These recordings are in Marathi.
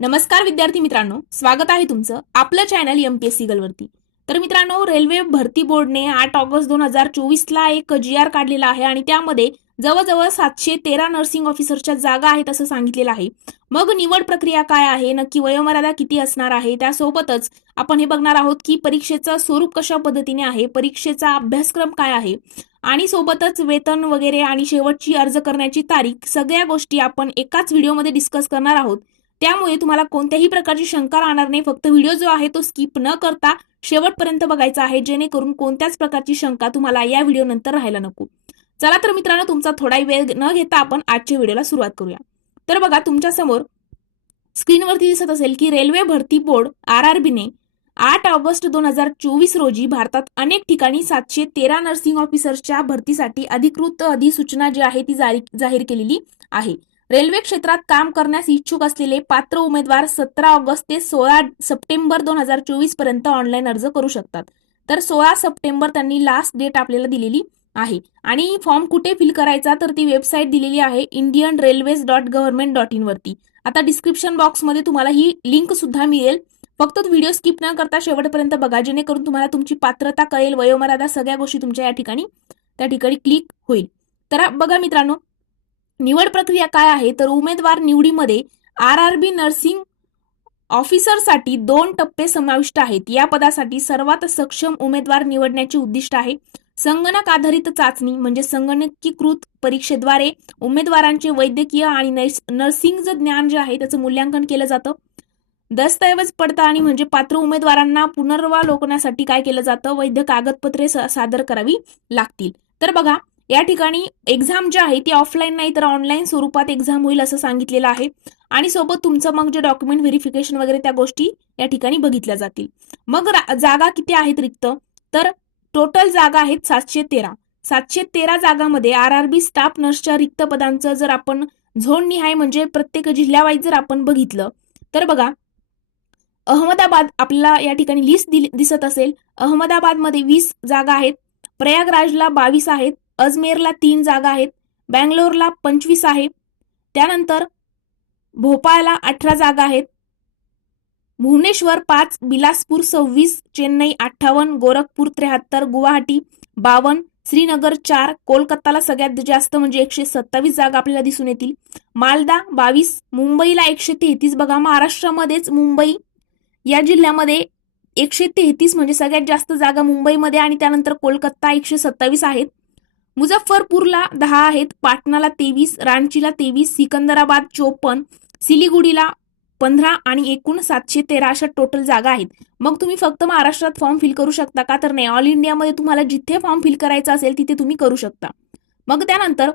नमस्कार विद्यार्थी मित्रांनो स्वागत आहे तुमचं आपलं चॅनल एमपीएससी वरती. तर मित्रांनो रेल्वे भरती बोर्डने आठ ऑगस्ट दोन हजार चोवीसला एक जी आर काढलेला आहे आणि त्यामध्ये जवळजवळ सातशे तेरा नर्सिंग ऑफिसरच्या जागा आहेत असं सांगितलेलं आहे. मग निवड प्रक्रिया काय आहे? नक्की वयोमर्यादा किती असणार आहे? त्यासोबतच आपण हे बघणार आहोत की परीक्षेचं स्वरूप कशा पद्धतीने आहे? परीक्षेचा अभ्यासक्रम काय आहे? आणि सोबतच वेतन वगैरे आणि शेवटची अर्ज करण्याची तारीख सगळ्या गोष्टी आपण एकाच व्हिडिओमध्ये डिस्कस करणार आहोत. त्यामुळे तुम्हाला कोणत्याही प्रकारची शंका राहणार नाही. फक्त व्हिडिओ जो आहे तो स्किप न करता शेवटपर्यंत बघायचा आहे जेणेकरून कोणत्याच प्रकारची शंका तुम्हाला या व्हिडिओ नंतर राहायला नको. चला तर मित्रांनो तुमचा थोडा वेळ न घेता आपण आजच्या व्हिडिओला सुरुवात करूया. तर बघा तुमच्यासमोर स्क्रीनवरती दिसत असेल की रेल्वे भरती बोर्ड आर आर बीने आठ ऑगस्ट दोन हजार चोवीस रोजी भारतात अनेक ठिकाणी सातशे तेरा नर्सिंग ऑफिसर्सच्या भरतीसाठी अधिकृत अधिसूचना जी आहे ती जाहीर केलेली आहे. रेल्वे क्षेत्रात काम करण्यास इच्छुक असलेले पात्र उमेदवार सतरा ऑगस्ट ते सोळा सप्टेंबर दोन हजार चोवीसपर्यंत ऑनलाईन अर्ज करू शकतात. तर सोळा सप्टेंबर त्यांनी लास्ट डेट आपल्याला दिलेली आहे. आणि फॉर्म कुठे फिल करायचा तर ती वेबसाईट दिलेली आहे Indian railways dot government dot in वरती. आता डिस्क्रिप्शन बॉक्समध्ये तुम्हाला ही लिंक सुद्धा मिळेल. फक्त व्हिडिओ स्किप न करता शेवटपर्यंत बघा जेणेकरून तुम्हाला तुमची पात्रता कळेल वयोमर्यादा सगळ्या गोष्टी तुमच्या या ठिकाणी त्या ठिकाणी क्लिक होईल. तर बघा मित्रांनो निवड प्रक्रिया काय आहे? तर उमेदवार निवडीमध्ये आर आर बी नर्सिंग ऑफिसरसाठी दोन टप्पे समाविष्ट आहेत. या पदासाठी सर्वात सक्षम उमेदवार निवडण्याचे उद्दिष्ट आहे. संगणक आधारित चाचणी म्हणजे संगणकीकृत परीक्षेद्वारे उमेदवारांचे वैद्यकीय आणि नर्सिंगचं ज्ञान जे आहे त्याचं मूल्यांकन केलं जातं. दस्तऐवज पडताळणी म्हणजे पात्र उमेदवारांना पुनर्वालोकनासाठी काय केलं जातं? वैध कागदपत्रे सादर करावी लागतील. तर बघा या ठिकाणी एक्झाम जी आहे ती ऑफलाईन नाही तर ऑनलाईन स्वरूपात एक्झाम होईल असं सांगितलेलं आहे. आणि सोबत तुमचं मग जे डॉक्युमेंट व्हेरिफिकेशन वगैरे त्या गोष्टी या ठिकाणी बघितल्या जातील. मग जागा किती आहेत रिक्त? तर टोटल जागा आहेत सातशे तेरा. सातशे तेरा जागामध्ये आर आर बी स्टाफ नर्सच्या रिक्त पदांचं जर आपण झोन निहाय म्हणजे प्रत्येक जिल्ह्यावाईज जर आपण बघितलं तर बघा अहमदाबाद आपल्याला या ठिकाणी लिस्ट दिसत असेल. अहमदाबादमध्ये वीस जागा आहेत. प्रयागराजला बावीस आहेत. अजमेरला तीन जागा आहेत. बँगलोरला पंचवीस आहे त्यानंतर भोपाळला अठरा जागा आहेत. भुवनेश्वर पाच बिलासपूर सव्वीस चेन्नई अठ्ठावन्न गोरखपूर त्र्याहत्तर गुवाहाटी बावन्न श्रीनगर चार कोलकाताला सगळ्यात जास्त म्हणजे एकशे सत्तावीस जागा आपल्याला दिसून येतील. मालदा बावीस मुंबईला एकशे तेहतीस. बघा महाराष्ट्रामध्येच मुंबई या जिल्ह्यामध्ये एकशे तेहतीस म्हणजे सगळ्यात जास्त जागा मुंबईमध्ये आणि त्यानंतर कोलकाता एकशे सत्तावीस आहेत. मुझफ्फरपूरला दहा आहेत पाटणाला तेवीस रांचीला तेवीस सिकंदराबाद चोपन्न सिलिगुडीला पंधरा आणि एकूण सातशे तेरा अशा टोटल जागा आहेत. मग तुम्ही फक्त महाराष्ट्रात फॉर्म फिल करू शकता का? तर नाही ऑल इंडियामध्ये तुम्हाला जिथे फॉर्म फिल करायचा असेल तिथे तुम्ही करू शकता. मग त्यानंतर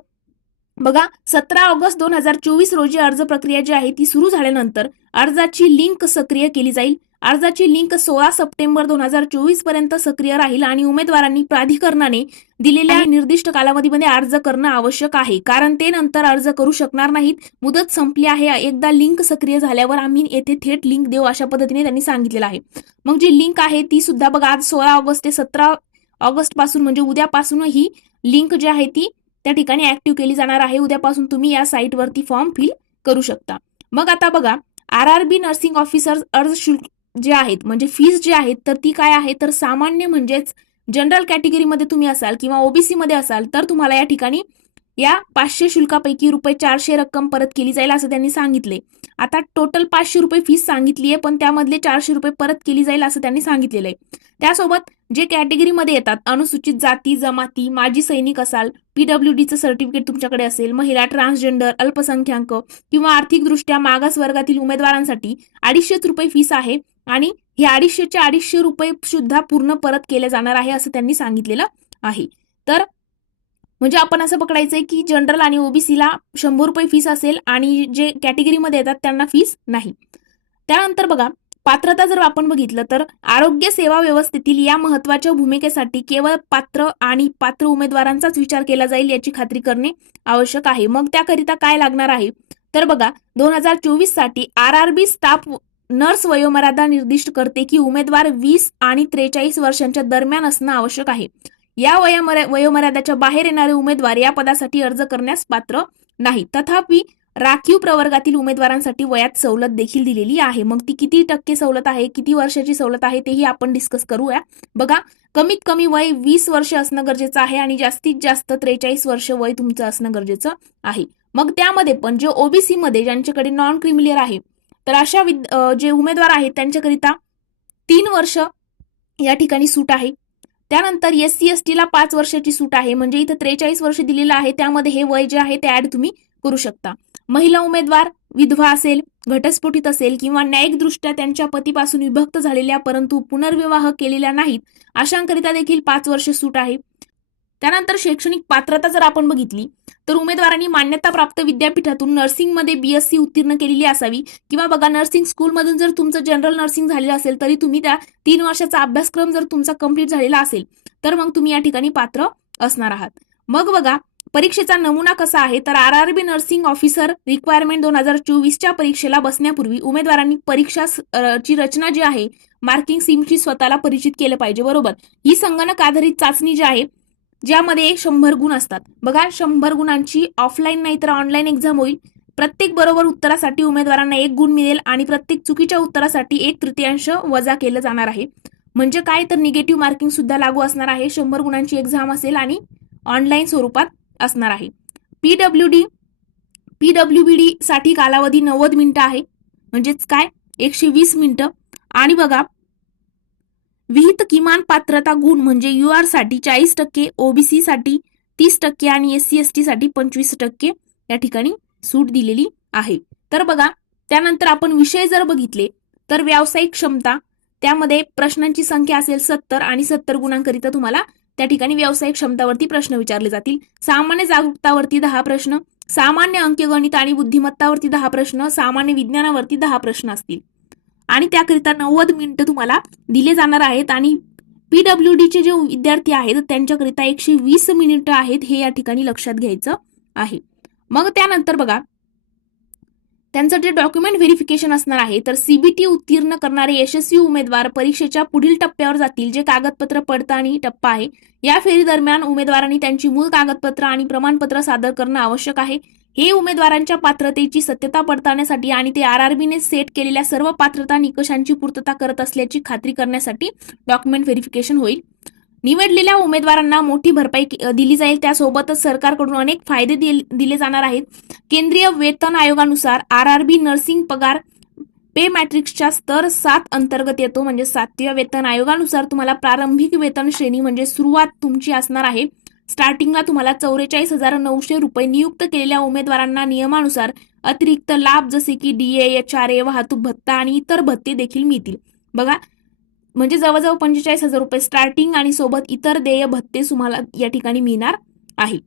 बघा सतरा ऑगस्ट दोन हजार चोवीस रोजी अर्ज प्रक्रिया जी आहे ती सुरू झाल्यानंतर अर्जाची लिंक सक्रिय केली जाईल. अर्जाची लिंक सोळा सप्टेंबर दोन हजार चोवीसपर्यंत सक्रिय राहील आणि उमेदवारांनी प्राधिकरणाने दिलेल्या निर्दिष्ट कालावधीमध्ये अर्ज करणं आवश्यक आहे. कारण ते नंतर अर्ज करू शकणार नाहीत. मुदत संपली आहे. एकदा लिंक सक्रिय झाल्यावर आम्ही येथे थेट लिंक देऊ अशा पद्धतीने त्यांनी सांगितलेलं आहे. मग जी लिंक आहे ती सुद्धा बघा आज सोळा ऑगस्ट ते सतरा ऑगस्टपासून म्हणजे उद्यापासून ही लिंक जी आहे ती त्या ठिकाणी ऍक्टिव्ह केली जाणार आहे. उद्यापासून तुम्ही या साईटवरती फॉर्म फिल करू शकता. मग आता बघा R R B nursing officer अर्ज शुल्क जे आहेत म्हणजे फीज जी आहेत तर ती काय आहे? तर सामान्य म्हणजेच जनरल कॅटेगरीमध्ये तुम्ही असाल किंवा ओबीसी मध्ये असाल तर तुम्हाला या ठिकाणी या पाचशे शुल्कापैकी रुपये चारशे रक्कम परत केली जाईल असं त्यांनी सांगितले. आता टोटल पाचशे रुपये फीस सांगितली आहे पण त्यामधले चारशे रुपये परत केली जाईल असं त्यांनी सांगितलेलं आहे. त्यासोबत जे कॅटेगरीमध्ये येतात अनुसूचित जाती जमाती माजी सैनिक असाल पीडब्ल्यू डीचं सर्टिफिकेट तुमच्याकडे असेल महिला ट्रान्सजेंडर अल्पसंख्याक किंवा आर्थिकदृष्ट्या मागास वर्गातील उमेदवारांसाठी अडीचशेच रुपये फीस आहे. आणि हे अडीचशेचे अडीचशे रुपये सुद्धा पूर्ण परत केले जाणार आहे असं त्यांनी सांगितलेलं आहे. तर म्हणजे आपण असं पकडायचंय की जनरल आणि ओबीसीला शंभर रुपये फीस असेल आणि जे कॅटेगरीमध्ये येतात त्यांना फीस नाही. त्यानंतर बघा पात्रता जर आपण बघितलं तर आरोग्य सेवा व्यवस्थेतील या महत्त्वाच्या भूमिकेसाठी केवळ पात्र आणि पात्र उमेदवारांचाच विचार केला जाईल याची खात्री करणे आवश्यक आहे. मग त्याकरिता काय लागणार आहे? तर बघा दोन हजार चोवीससाठी R R B staff nurse वयोमर्यादा निर्दिष्ट करते की उमेदवार वीस आणि त्रेचाळीस वर्षांच्या दरम्यान असणं आवश्यक आहे. या वयोमर्या वयोमर्यादाच्या बाहेर येणारे उमेदवार या पदासाठी अर्ज करण्यास पात्र नाही. तथापि राखीव प्रवर्गातील उमेदवारांसाठी वयात सवलत देखील दिलेली आहे. मग ती किती टक्के सवलत आहे किती वर्षाची सवलत आहे तेही आपण डिस्कस करूया. बघा कमीत कमी वय वीस वर्ष असणं गरजेचं आहे आणि जास्तीत जास्त त्रेचाळीस वर्ष वय तुमचं असणं गरजेचं आहे. मग त्यामध्ये पण जे ओबीसी मध्ये ज्यांच्याकडे नॉन क्रिमिलियर आहे तर अशा विद जे उमेदवार आहेत त्यांच्याकरिता तीन वर्ष या ठिकाणी सूट आहे. त्यानंतर एस सी एस टीला पाच वर्षाची सूट आहे. म्हणजे इथं त्रेचाळीस वर्ष दिलेलं आहे. त्यामध्ये हे वय जे आहे ते ऍड तुम्ही करू शकता. महिला उमेदवार विधवा असेल घटस्फोटित असेल किंवा न्यायिकदृष्ट्या त्यांच्या पतीपासून विभक्त झालेल्या परंतु पुनर्विवाह केलेल्या नाहीत अशांकरिता देखील पाच वर्ष सूट आहे. त्यानंतर शैक्षणिक पात्रता जर आपण बघितली तर उमेदवारांनी मान्यताप्राप्त विद्यापीठातून नर्सिंगमध्ये बीएससी उत्तीर्ण केलेली असावी. किंवा बघा नर्सिंग स्कूलमधून जर तुमचं जनरल नर्सिंग झालेलं असेल तरी तुम्ही त्या तीन वर्षाचा अभ्यासक्रम जर तुमचा कंप्लीट झालेला असेल तर मग तुम्ही या ठिकाणी पात्र असणार आहात. मग बघा परीक्षेचा नमुना कसा आहे? तर R R B nursing officer requirement दोन हजार चोवीसच्या परीक्षेला बसण्यापूर्वी उमेदवारांनी परीक्षा ची रचना जी आहे मार्किंग सिमची स्वतःला परिचित केलं पाहिजे बरोबर? ही संगणक आधारित चाचणी जी आहे ज्यामध्ये शंभर गुण असतात. बघा शंभर गुणांची ऑफलाईन नाही तर ऑनलाईन एक्झाम होईल. प्रत्येक बरोबर उत्तरासाठी उमेदवारांना एक गुण मिळेल आणि प्रत्येक चुकीच्या उत्तरासाठी एक तृतीयांश वजा केलं जाणार आहे. म्हणजे काय तर निगेटिव्ह मार्किंग सुद्धा लागू असणार आहे. शंभर गुणांची एक्झाम असेल आणि ऑनलाईन स्वरूपात असणार आहे. PW D PW B D साठी कालावधी नव्वद मिनिटं आहे. म्हणजेच काय? एकशे वीस मिनिटं. आणि बघा विहित किमान पात्रता गुण म्हणजे यू आरसाठी चाळीस टक्के ओबीसी साठी तीस टक्के आणि एस सी एस टी साठी पंचवीस टक्के या ठिकाणी सूट दिलेली आहे. तर बघा त्यानंतर आपण विषय जर बघितले तर व्यावसायिक क्षमता त्यामध्ये प्रश्नांची संख्या असेल सत्तर आणि सत्तर गुणांकरिता तुम्हाला त्या ठिकाणी व्यावसायिक क्षमतावरती प्रश्न विचारले जातील. सामान्य जागरूकतावरती दहा प्रश्न सामान्य अंकगणित आणि बुद्धिमत्तावरती दहा प्रश्न सामान्य विज्ञानावरती दहा प्रश्न असतील. आणि त्याकरिता नव्वद मिनिटं तुम्हाला दिले जाणार आहेत. आणि पीडब्ल्यू चे जे विद्यार्थी आहेत त्यांच्याकरिता एकशे वीस मिनिटं आहेत हे या ठिकाणी लक्षात घ्यायचं आहे. मग त्यानंतर बघा त्यांचं जे डॉक्युमेंट व्हेरिफिकेशन असणार आहे तर सीबीटी उत्तीर्ण करणारे यशस्वी उमेदवार परीक्षेच्या पुढील टप्प्यावर जातील जे कागदपत्र पडताळणी टप्पा आहे. या फेरी दरम्यान उमेदवारांनी त्यांची मूळ कागदपत्र आणि प्रमाणपत्र सादर करणं आवश्यक आहे. हे उमेदवारांच्या पात्रतेची सत्यता पडताळण्यासाठी आणि ते आर आर बीने सेट केलेल्या सर्व पात्रता निकषांची पूर्तता करत असल्याची खात्री करण्यासाठी डॉक्युमेंट व्हेरिफिकेशन होईल. निवडलेल्या उमेदवारांना मोठी भरपाई दिली जाईल. त्यासोबतच सरकारकडून अनेक फायदे दिले जाणार आहेत. केंद्रीय वेतन आयोगानुसार आर आर बी नर्सिंग पगार पे मॅट्रिक्सच्या स्तर सात अंतर्गत येतो. म्हणजे सातव्या वेतन आयोगानुसार तुम्हाला प्रारंभिक वेतन श्रेणी म्हणजे सुरुवात तुमची असणार आहे. स्टार्टिंगला तुम्हाला चौवेचाळीस हजार नऊशे रुपये नियुक्त केलेल्या उमेदवारांना नियमानुसार अतिरिक्त लाभ जसे की डीए एच आर ए वाहतूक भत्ता आणि इतर भत्ते देखील मिळतील. बघा म्हणजे जवळजवळ पंचेचाळीस हजार रुपये स्टार्टिंग आणि सोबत इतर देय भत्ते तुम्हाला या ठिकाणी मिळणार आहे.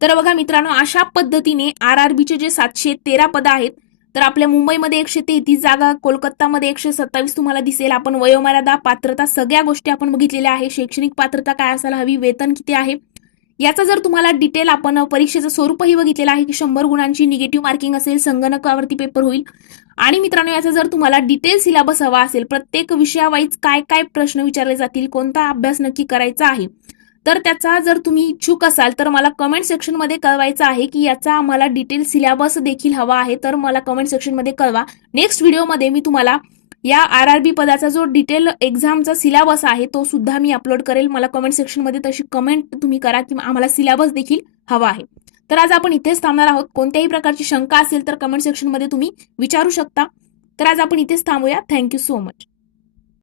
तर बघा मित्रांनो अशा पद्धतीने आर आर बीचे जे सातशे तेरा पद आहेत तर आपल्या मुंबईमध्ये एकशे तेहतीस जागा कोलकातामध्ये एकशे सत्तावीस तुम्हाला दिसेल. आपण वयोमर्यादा पात्रता सगळ्या गोष्टी आपण बघितलेल्या आहे शैक्षणिक पात्रता काय असायला हवी वेतन किती आहे याचा जर तुम्हाला डिटेल आपण परीक्षेचं स्वरूपही बघितलेलं आहे की शंभर गुणांची निगेटिव्ह मार्किंग असेल संगणकावरती पेपर होईल. आणि मित्रांनो याचा जर तुम्हाला डिटेल सिलेबस हवा असेल प्रत्येक विषयावाईज काय काय प्रश्न विचारले जातील कोणता अभ्यास नक्की करायचा आहे तर त्याचा जर तुम्ही इच्छुक असाल तर मला कमेंट सेक्शनमध्ये कळवायचं आहे की याचा आम्हाला डिटेल सिलेबस देखील हवा आहे तर मला कमेंट सेक्शनमध्ये कळवा. नेक्स्ट व्हिडिओमध्ये मी तुम्हाला या आर आर बी पदाचा जो डिटेल एक्झामचा सिलेबस आहे तो सुद्धा मी अपलोड करेल. मला कमेंट सेक्शनमध्ये तशी कमेंट तुम्ही करा की आम्हाला सिलेबस देखील हवा आहे. तर आज आपण इथेच थांबणार आहोत. कोणत्याही प्रकारची शंका असेल तर कमेंट सेक्शनमध्ये तुम्ही विचारू शकता. तर आज आपण इथेच थांबूया. Thank you so much